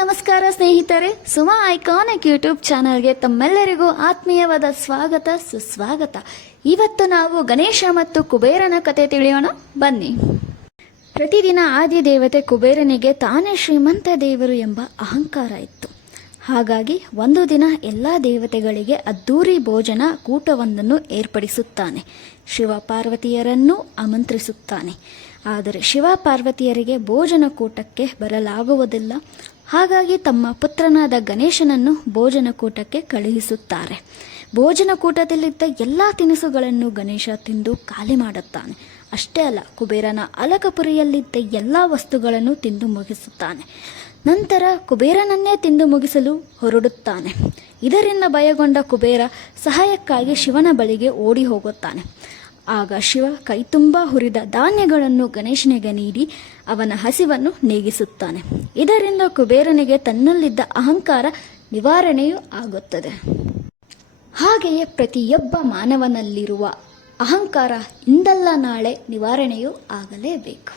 ನಮಸ್ಕಾರ ಸ್ನೇಹಿತರೆ, Suma iconic YouTube ಚಾನಲ್ಗೆ ತಮ್ಮೆಲ್ಲರಿಗೂ ಆತ್ಮೀಯವಾದ ಸ್ವಾಗತ ಸುಸ್ವಾಗತ. ಇವತ್ತು ನಾವು ಗಣೇಶ ಮತ್ತು ಕುಬೇರನ ಕತೆ ತಿಳಿಯೋಣ ಬನ್ನಿ. ಪ್ರತಿದಿನ ಆದಿ ದೇವತೆ ಕುಬೇರನಿಗೆ ತಾನೇ ಶ್ರೀಮಂತ ದೇವರು ಎಂಬ ಅಹಂಕಾರ ಇತ್ತು. ಹಾಗಾಗಿ ಒಂದು ದಿನ ಎಲ್ಲ ದೇವತೆಗಳಿಗೆ ಅದ್ದೂರಿ ಭೋಜನ ಕೂಟವೊಂದನ್ನು ಏರ್ಪಡಿಸುತ್ತಾನೆ. ಶಿವ ಪಾರ್ವತಿಯರನ್ನು ಆಮಂತ್ರಿಸುತ್ತಾನೆ. ಆದರೆ ಶಿವ ಪಾರ್ವತಿಯರಿಗೆ ಭೋಜನ ಕೂಟಕ್ಕೆ ಬರಲಾಗುವುದಿಲ್ಲ. ಹಾಗಾಗಿ ತಮ್ಮ ಪುತ್ರನಾದ ಗಣೇಶನನ್ನು ಭೋಜನ ಕೂಟಕ್ಕೆ ಕಳುಹಿಸುತ್ತಾರೆ. ಭೋಜನ ಕೂಟದಲ್ಲಿದ್ದ ಎಲ್ಲ ತಿನಿಸುಗಳನ್ನು ಗಣೇಶ ತಿಂದು ಖಾಲಿ ಮಾಡುತ್ತಾನೆ. ಅಷ್ಟೇ ಅಲ್ಲ, ಕುಬೇರನ ಅಲಕಪುರಿಯಲ್ಲಿದ್ದ ಎಲ್ಲ ವಸ್ತುಗಳನ್ನು ತಿಂದು ಮುಗಿಸುತ್ತಾನೆ. ನಂತರ ಕುಬೇರನನ್ನೇ ತಿಂದು ಮುಗಿಸಲು ಹೊರಡುತ್ತಾನೆ. ಇದರಿಂದ ಭಯಗೊಂಡ ಕುಬೇರ ಸಹಾಯಕ್ಕಾಗಿ ಶಿವನ ಬಳಿಗೆ ಓಡಿ ಹೋಗುತ್ತಾನೆ. ಆಗ ಶಿವ ಕೈತುಂಬ ಹುರಿದ ಧಾನ್ಯಗಳನ್ನು ಗಣೇಶನಿಗೆ ನೀಡಿ ಅವನ ಹಸಿವನ್ನು ನೀಗಿಸುತ್ತಾನೆ. ಇದರಿಂದ ಕುಬೇರನಿಗೆ ತನ್ನಲ್ಲಿದ್ದ ಅಹಂಕಾರ ನಿವಾರಣೆಯೂ ಆಗುತ್ತದೆ. ಹಾಗೆಯೇ ಪ್ರತಿಯೊಬ್ಬ ಮಾನವನಲ್ಲಿರುವ ಅಹಂಕಾರ ಇಂದಲ್ಲ ನಾಳೆ ನಿವಾರಣೆಯೂ ಆಗಲೇಬೇಕು.